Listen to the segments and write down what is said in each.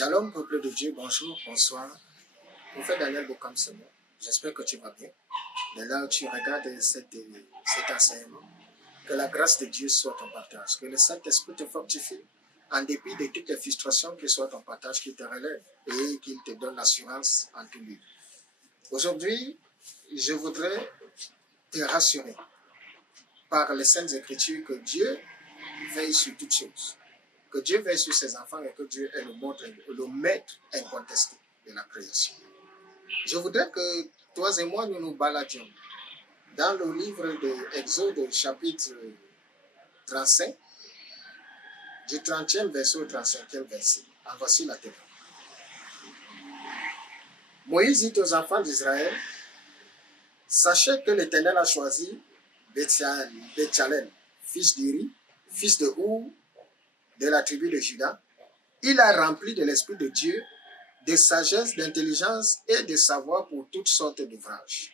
Shalom, peuple de Dieu, bonjour, bonsoir. Prophète Daniel Bokam, c'est moi. J'espère que tu vas bien. De là où tu regardes cet enseignement, que la grâce de Dieu soit ton partage, que le Saint-Esprit te fortifie, en dépit de toutes les frustrations, qu'il soit ton partage qui te relève et qu'il te donne l'assurance en tout lieu. Aujourd'hui, je voudrais te rassurer par les Saintes Écritures que Dieu veille sur toutes choses, que Dieu veille sur ses enfants et que Dieu est le maître incontesté de la création. Je voudrais que toi et moi, nous nous baladions dans le livre de Exode, chapitre 35, du 30e verset au 35e verset. En voici la théorie. Moïse dit aux enfants d'Israël, sachez que l'Éternel a choisi Béthalel, fils d'Uri, fils de Our, de la tribu de Juda. Il a rempli de l'Esprit de Dieu, de sagesse, d'intelligence et de savoir pour toutes sortes d'ouvrages.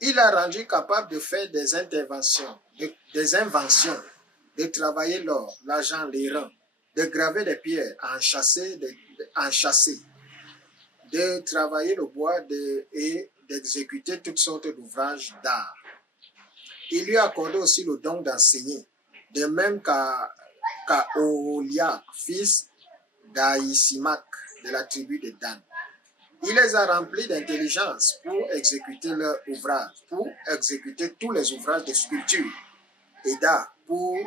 Il a rendu capable de faire des inventions, de travailler l'or, l'argent, les reins, de graver des pierres, enchâsser, de travailler le bois et d'exécuter toutes sortes d'ouvrages d'art. Il lui a accordé aussi le don d'enseigner, de même qu'à Oholiab, fils d'Ahisamach, de la tribu de Dan. Il les a remplis d'intelligence pour exécuter leurs ouvrages, pour exécuter tous les ouvrages de sculpture et d'art, pour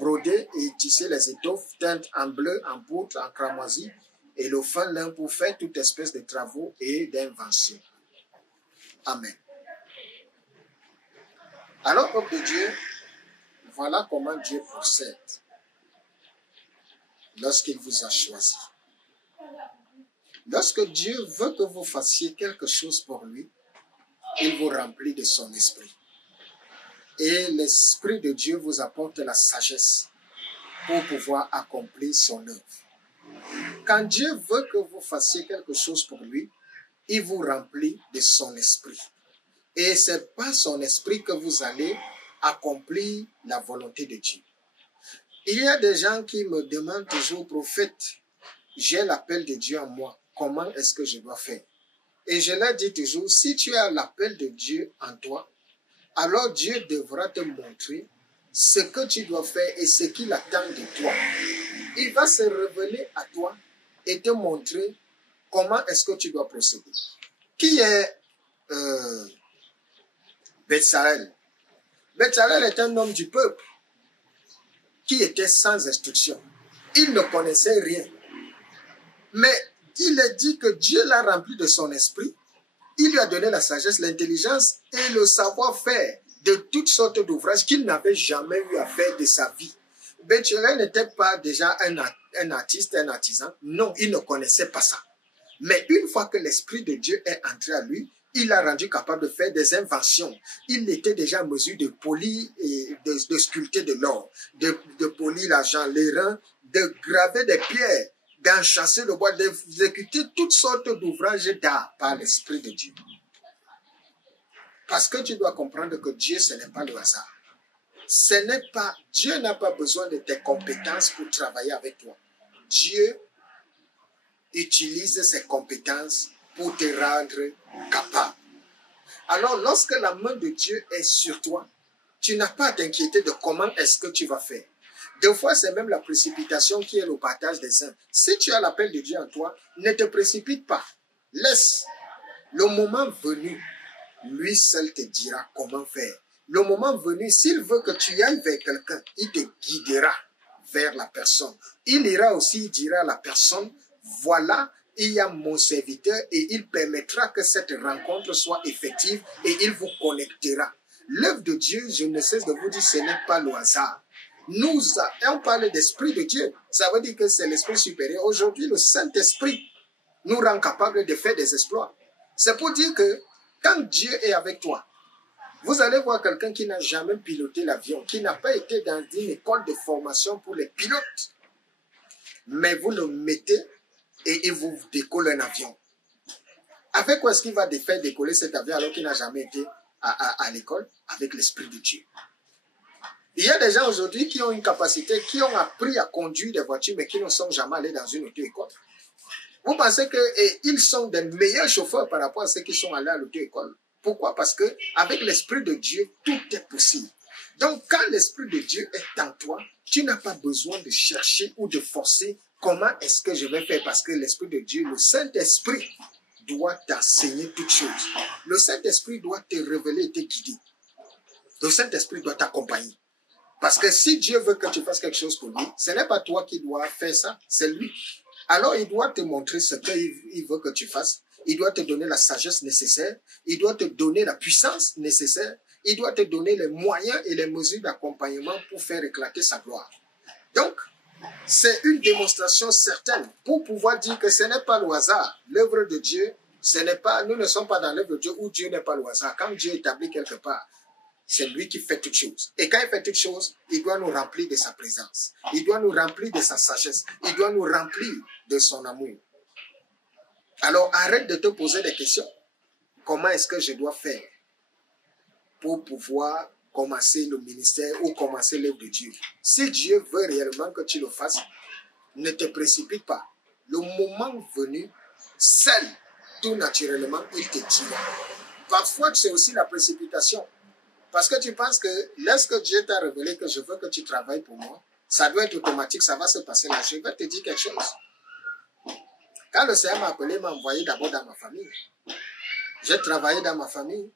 broder et tisser les étoffes teintes en bleu, en pourpre, en cramoisi et le fin lin pour faire toute espèce de travaux et d'inventions. Amen. Alors, peuple de Dieu, voilà comment Dieu procède lorsqu'il vous a choisi. Lorsque Dieu veut que vous fassiez quelque chose pour lui, il vous remplit de son esprit. Et l'esprit de Dieu vous apporte la sagesse pour pouvoir accomplir son œuvre. Quand Dieu veut que vous fassiez quelque chose pour lui, il vous remplit de son esprit. Et c'est par son esprit que vous allez accomplir la volonté de Dieu. Il y a des gens qui me demandent toujours, prophète, j'ai l'appel de Dieu en moi. Comment est-ce que je dois faire? Et je leur dis toujours, si tu as l'appel de Dieu en toi, alors Dieu devra te montrer ce que tu dois faire et ce qu'il attend de toi. Il va se révéler à toi et te montrer comment est-ce que tu dois procéder. Qui est Béthalel? Béthalel est un homme du peuple qui était sans instruction. Il ne connaissait rien. Mais il est dit que Dieu l'a rempli de son esprit. Il lui a donné la sagesse, l'intelligence et le savoir-faire de toutes sortes d'ouvrages qu'il n'avait jamais eu à faire de sa vie. Béthalel n'était pas déjà un artiste, un artisan. Non, il ne connaissait pas ça. Mais une fois que l'Esprit de Dieu est entré à lui, il l'a rendu capable de faire des inventions. Il était déjà en mesure de polir et de sculpter de l'or, de polir l'argent, les reins, de graver des pierres, d'enchâsser le bois, d'exécuter toutes sortes d'ouvrages d'art par l'Esprit de Dieu. Parce que tu dois comprendre que Dieu, ce n'est pas le hasard. Dieu n'a pas besoin de tes compétences pour travailler avec toi. Dieu utilise ses compétences pour te rendre capable. Alors, lorsque la main de Dieu est sur toi, tu n'as pas à t'inquiéter de comment est-ce que tu vas faire. Des fois, c'est même la précipitation qui est le partage des uns. Si tu as l'appel de Dieu en toi, ne te précipite pas. Laisse. Le moment venu, lui seul te dira comment faire. Le moment venu, s'il veut que tu ailles vers quelqu'un, il te guidera vers la personne. Il ira aussi, il dira à la personne, voilà, il y a mon serviteur et il permettra que cette rencontre soit effective et il vous connectera. L'œuvre de Dieu, je ne cesse de vous dire, ce n'est pas le hasard. On parle d'esprit de Dieu. Ça veut dire que c'est l'esprit supérieur. Aujourd'hui, le Saint-Esprit nous rend capables de faire des exploits. C'est pour dire que quand Dieu est avec toi, vous allez voir quelqu'un qui n'a jamais piloté l'avion, qui n'a pas été dans une école de formation pour les pilotes. Mais vous le mettez et il vous décolle un avion. Avec quoi est-ce qu'il va faire décoller cet avion alors qu'il n'a jamais été à l'école? Avec l'Esprit de Dieu. Il y a des gens aujourd'hui qui ont une capacité, qui ont appris à conduire des voitures, mais qui ne sont jamais allés dans une auto-école. Vous pensez qu'ils sont des meilleurs chauffeurs par rapport à ceux qui sont allés à l'auto-école. Pourquoi? Parce que avec l'Esprit de Dieu, tout est possible. Donc, quand l'Esprit de Dieu est en toi, tu n'as pas besoin de chercher ou de forcer comment est-ce que je vais faire, parce que l'Esprit de Dieu, le Saint-Esprit, doit t'enseigner toutes choses. Le Saint-Esprit doit te révéler et te guider. Le Saint-Esprit doit t'accompagner. Parce que si Dieu veut que tu fasses quelque chose pour lui, ce n'est pas toi qui dois faire ça, c'est lui. Alors, il doit te montrer ce qu'il veut que tu fasses. Il doit te donner la sagesse nécessaire. Il doit te donner la puissance nécessaire. Il doit te donner les moyens et les mesures d'accompagnement pour faire éclater sa gloire. Donc, c'est une démonstration certaine pour pouvoir dire que ce n'est pas le hasard. L'œuvre de Dieu, nous ne sommes pas dans l'œuvre de Dieu où Dieu n'est pas le hasard. Quand Dieu établit quelque part, c'est lui qui fait toutes choses. Et quand il fait toutes choses, il doit nous remplir de sa présence. Il doit nous remplir de sa sagesse. Il doit nous remplir de son amour. Alors arrête de te poser des questions. Comment est-ce que je dois faire pour pouvoir commencer le ministère ou commencer l'œuvre de Dieu? Si Dieu veut réellement que tu le fasses, ne te précipite pas. Le moment venu, seul, tout naturellement, il te dira. Parfois, c'est aussi la précipitation. Parce que tu penses que lorsque Dieu t'a révélé que je veux que tu travailles pour moi, ça doit être automatique, ça va se passer là. Je vais te dire quelque chose. Quand le Seigneur m'a appelé, il m'a envoyé d'abord dans ma famille. J'ai travaillé dans ma famille.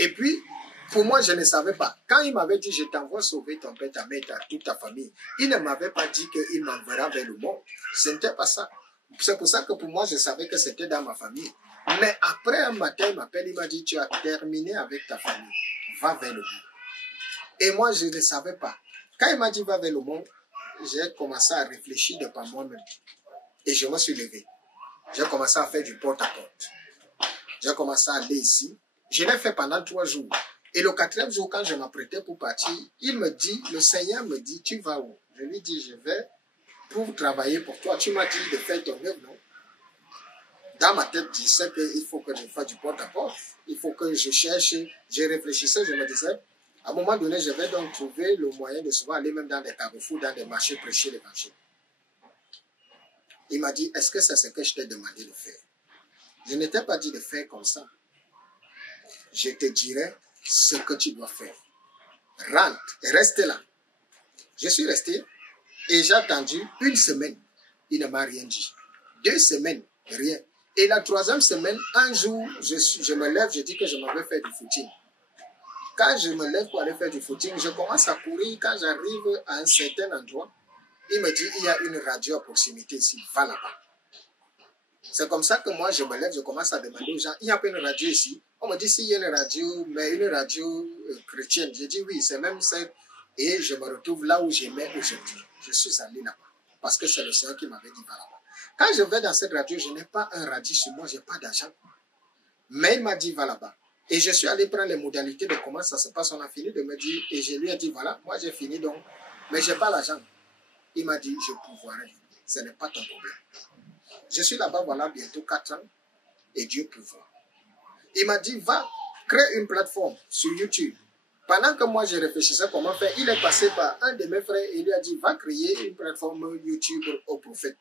Et puis, pour moi, je ne savais pas. Quand il m'avait dit, je t'envoie sauver ton père, ta mère, toute ta famille, il ne m'avait pas dit qu'il m'enverra vers le monde. Ce n'était pas ça. C'est pour ça que pour moi, je savais que c'était dans ma famille. Mais après un matin, il m'appelle, il m'a dit, tu as terminé avec ta famille. Va vers le monde. Et moi, je ne savais pas. Quand il m'a dit, va vers le monde, j'ai commencé à réfléchir de par moi-même. Et je me suis levé. J'ai commencé à faire du porte-à-porte. J'ai commencé à aller ici. Je l'ai fait pendant 3 jours. Et le 4e jour, quand je m'apprêtais pour partir, le Seigneur me dit, tu vas où? Je lui dis, je vais pour travailler pour toi. Tu m'as dit de faire ton œuvre, non? Dans ma tête, je sais qu'il faut que je fasse du porte-à-porte. Il faut que je cherche. Je réfléchissais, je me disais, à un moment donné, je vais donc trouver le moyen de souvent aller même dans des carrefours, dans des marchés, prêcher l'évangile. Il m'a dit, est-ce que c'est ce que je t'ai demandé de faire? Je ne t'ai pas dit de faire comme ça. Je te dirai ce que tu dois faire. Rentre et reste là. Je suis resté et j'ai attendu 1 semaine. Il ne m'a rien dit. 2 semaines, rien. Et la 3e semaine, un jour, je me lève, je dis que je m'en vais faire du footing. Quand je me lève pour aller faire du footing, je commence à courir. Quand j'arrive à un certain endroit, il me dit, il y a une radio à proximité ici, va là-bas. C'est comme ça que moi, je me lève, je commence à demander aux gens, il n'y a pas une radio ici? On me dit, s'il y a une radio, mais une radio chrétienne. Je dis, oui, c'est même ça. Et je me retrouve là où j'aimais aujourd'hui. Je suis allé là-bas. Parce que c'est le Seigneur qui m'avait dit, va là-bas. Quand je vais dans cette radio, je n'ai pas un radio sur moi, je n'ai pas d'argent. Mais il m'a dit, va là-bas. Et je suis allé prendre les modalités de comment ça se passe. On a fini de me dire, et je lui ai dit, voilà, moi j'ai fini donc, mais je n'ai pas l'argent. Il m'a dit, je pourvoirai. Ce n'est pas ton problème. Je suis là-bas, voilà, bientôt 4 ans, et Dieu pourvoit. Il m'a dit, va, crée une plateforme sur YouTube. Pendant que moi je réfléchissais comment faire, il est passé par un de mes frères et il lui a dit, va créer une plateforme YouTube au prophète.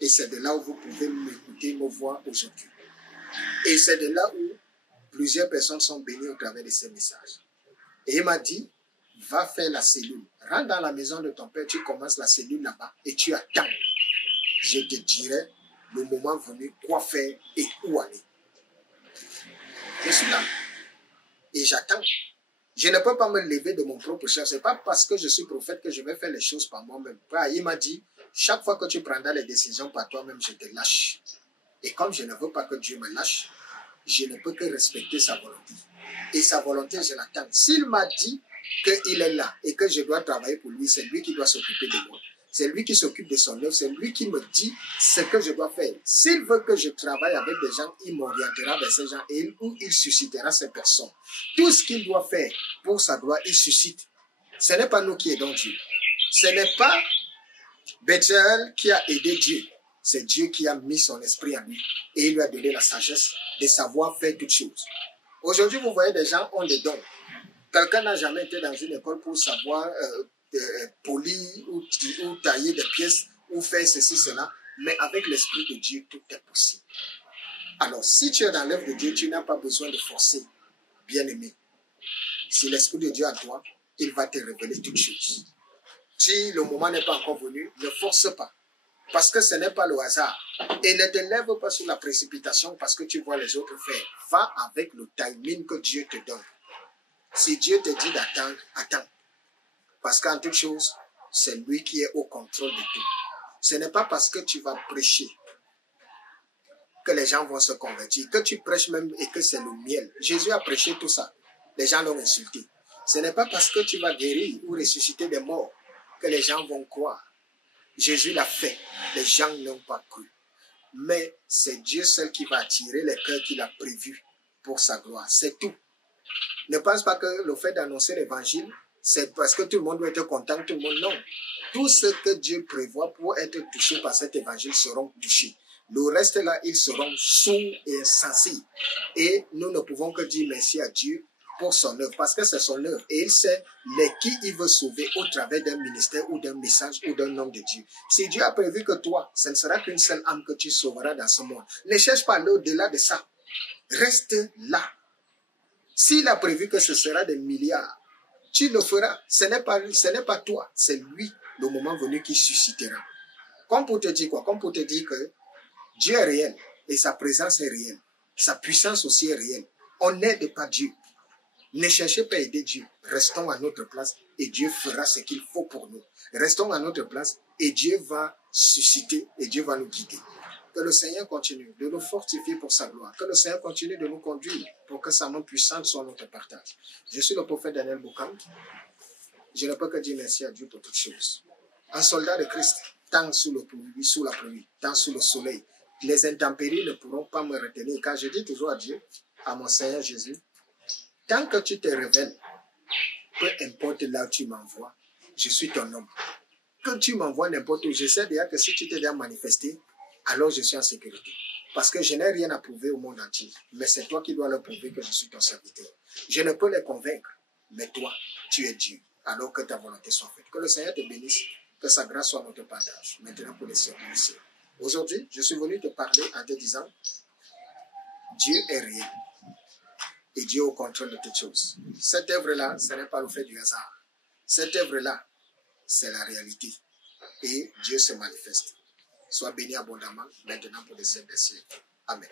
Et c'est de là où vous pouvez m'écouter, me voir aujourd'hui. Et c'est de là où plusieurs personnes sont bénies au travers de ces messages. Et il m'a dit, va faire la cellule. Rentre dans la maison de ton père, tu commences la cellule là-bas et tu attends. Je te dirai le moment venu quoi faire et où aller. Je suis là et j'attends. Je ne peux pas me lever de mon propre chef. Ce n'est pas parce que je suis prophète que je vais faire les choses par moi-même. Il m'a dit, chaque fois que tu prendras les décisions par toi-même, je te lâche. Et comme je ne veux pas que Dieu me lâche, je ne peux que respecter sa volonté. Et sa volonté, je l'attends. S'il m'a dit qu'il est là et que je dois travailler pour lui, c'est lui qui doit s'occuper de moi. C'est lui qui s'occupe de son œuvre. C'est lui qui me dit ce que je dois faire. S'il veut que je travaille avec des gens, il m'orientera vers ces gens et où il suscitera ces personnes. Tout ce qu'il doit faire pour sa gloire, il suscite. Ce n'est pas nous qui aidons Dieu. Ce n'est pas Bethel qui a aidé Dieu. C'est Dieu qui a mis son esprit en lui. Et il lui a donné la sagesse de savoir faire toutes choses. Aujourd'hui, vous voyez des gens ont des dons. Quelqu'un n'a jamais été dans une école pour savoir polir ou tailler des pièces ou faire ceci, cela. Mais avec l'Esprit de Dieu, tout est possible. Alors, si tu es dans l'œuvre de Dieu, tu n'as pas besoin de forcer, bien-aimé. Si l'Esprit de Dieu a toi, il va te révéler toutes choses. Si le moment n'est pas encore venu, ne force pas. Parce que ce n'est pas le hasard. Et ne te lève pas sur la précipitation parce que tu vois les autres faire. Va avec le timing que Dieu te donne. Si Dieu te dit d'attendre, attends. Parce qu'en toute chose, c'est lui qui est au contrôle de tout. Ce n'est pas parce que tu vas prêcher que les gens vont se convertir. Que tu prêches même et que c'est le miel. Jésus a prêché tout ça. Les gens l'ont insulté. Ce n'est pas parce que tu vas guérir ou ressusciter des morts que les gens vont croire. Jésus l'a fait. Les gens n'ont pas cru. Mais c'est Dieu seul qui va attirer les cœurs qu'il a prévus pour sa gloire. C'est tout. Ne pense pas que le fait d'annoncer l'évangile, c'est parce que tout le monde doit être content, tout le monde, non. Tout ce que Dieu prévoit pour être touché par cet évangile seront touchés. Le reste là, ils seront sourds et insensibles. Et nous ne pouvons que dire merci à Dieu pour son œuvre, parce que c'est son œuvre. Et il sait qui il veut sauver au travers d'un ministère ou d'un message ou d'un nom de Dieu. Si Dieu a prévu que toi, ce ne sera qu'une seule âme que tu sauveras dans ce monde. Ne cherche pas l'au-delà de ça. Reste là. S'il a prévu que ce sera des milliards, tu le feras. Ce n'est pas toi, c'est lui, le moment venu, qui suscitera. Comme pour te dire quoi? Comme pour te dire que Dieu est réel et sa présence est réelle. Sa puissance aussi est réelle. On n'aide pas Dieu. Ne cherchez pas à aider Dieu. Restons à notre place et Dieu fera ce qu'il faut pour nous. Restons à notre place et Dieu va susciter et Dieu va nous guider. Que le Seigneur continue de nous fortifier pour sa gloire. Que le Seigneur continue de nous conduire pour que sa main puissante soit notre partage. Je suis le prophète Daniel Boukam. Je ne peux que dire merci à Dieu pour toutes choses. Un soldat de Christ, tant sous la pluie, tant sous le soleil, les intempéries ne pourront pas me retenir. Car je dis toujours à Dieu, à mon Seigneur Jésus, tant que tu te révèles, peu importe là où tu m'envoies, je suis ton homme. Que tu m'envoies n'importe où, je sais déjà que si tu t'es déjà manifesté, alors je suis en sécurité. Parce que je n'ai rien à prouver au monde entier. Mais c'est toi qui dois leur prouver que je suis ton serviteur. Je ne peux les convaincre, mais toi, tu es Dieu. Alors que ta volonté soit faite. Que le Seigneur te bénisse, que sa grâce soit notre partage. Maintenant pour les siècles. Aujourd'hui, je suis venu te parler en te disant, Dieu est réel. Et Dieu est au contrôle de toutes choses. Cette œuvre-là, ce n'est pas le fait du hasard. Cette œuvre-là, c'est la réalité. Et Dieu se manifeste. Sois béni abondamment, maintenant pour les siècles des siècles. Amen.